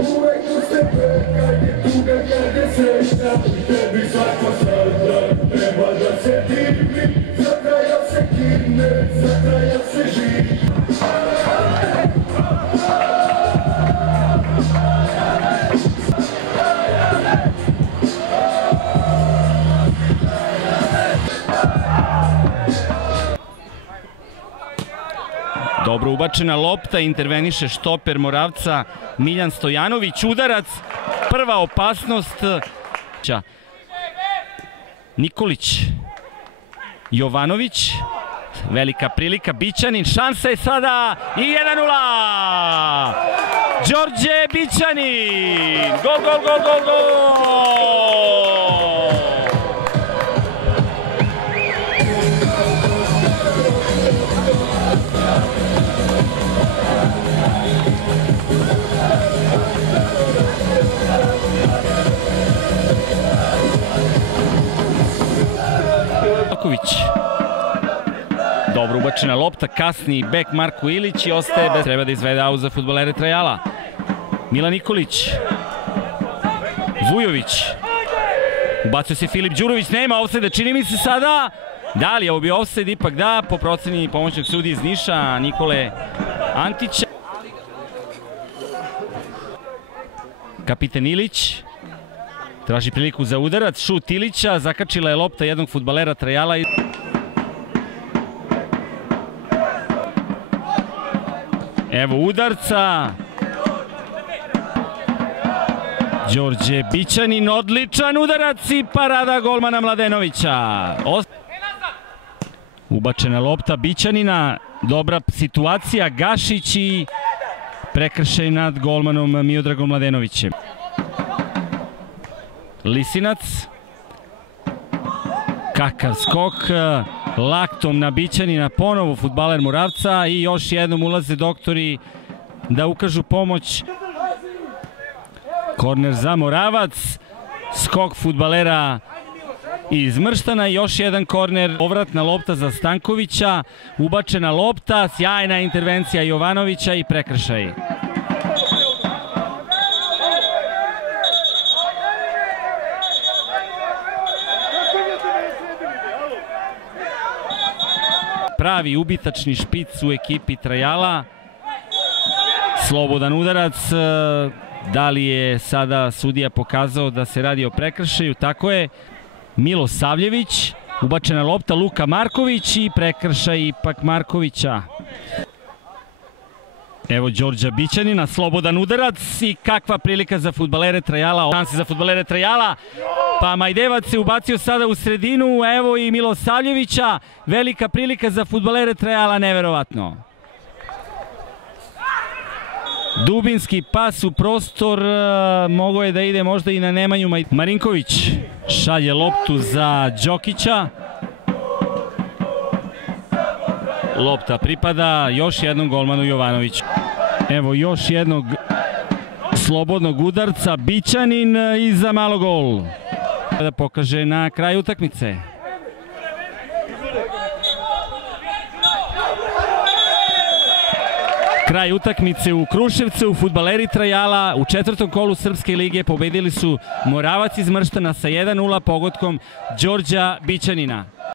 Uvek uz tebe, kad je tuga, kad je srećna, tebi svako sada treba da se divni, za kraja se kidne, za kraja se živi. Dobro ubačena lopta, interveniše štoper Moravca Miljan Stojanović, udarac, prva opasnost. Nikolić, Jovanović, velika prilika, Bićanin, šansa je sada i 1:0! Đorđe Bićanin! Gol, gol, gol, gol, gol! Dobro ubačena lopta, kasni bek Marko Ilić i ostaje bez... Treba da izvede aut za fudbalere Trajala. Milan Nikolić. Vujović. Ubacio se Filip Đurović, nema ofsajda, čini mi se sada. Da li je ovo bio ofsajd? Ipak da, po proceni pomoćnog sudije iz Niša, Nikole Antića. Kapitan Ilić. Traži priliku za udarac, šut Ilića, zakačila je lopta jednog fudbalera Trajala. Evo udarca. Đorđe Bićanin, odličan udarac i parada golmana Mladenovića. Ubačena lopta Bićanina, dobra situacija, Gašić i prekršaj nad golmanom Miodragom Mladenovićem. Lisinac. Kakav skok, laktom na Bićanina, ponovo fudbaler Moravca i još jednom ulaze doktori da ukažu pomoć. Korner za Moravac, skok fudbalera iz Mrštana i još jedan korner. Povratna lopta za Stankovića, ubačena lopta, sjajna intervencija Jovanovića i prekršaj. Pravi ubitačni špic u ekipi Trajala. Slobodan udarac. Da li je sada sudija pokazao da se radi o prekršaju? Tako je. Milo Savljević. Ubačena lopta, Luka Marković i prekršaj ipak Markovića. Evo Đorđa Bićanina, slobodan udarac i kakva prilika za fudbalere Trajala. Šanse za fudbalere Trajala. Pa Majdevac se ubacio sada u sredinu, evo i Milo Savljevića. Velika prilika za fudbalere Trajala, neverovatno. Dubinski pas u prostor, mogao je da ide možda i na Nemanju. Marinković šalje loptu za Đokića. Lopta pripada još jednom golmanu Jovanoviću. Evo još jednog slobodnog udarca, Bićanin i za malo gol. Da pokaže na kraju utakmice. Kraj utakmice u Kruševcu, fudbaleri Trajala u četvrtom kolu Srpske lige pobedili su Moravac iz Mrštana sa 1:0 pogodkom Đorđa Bićanina.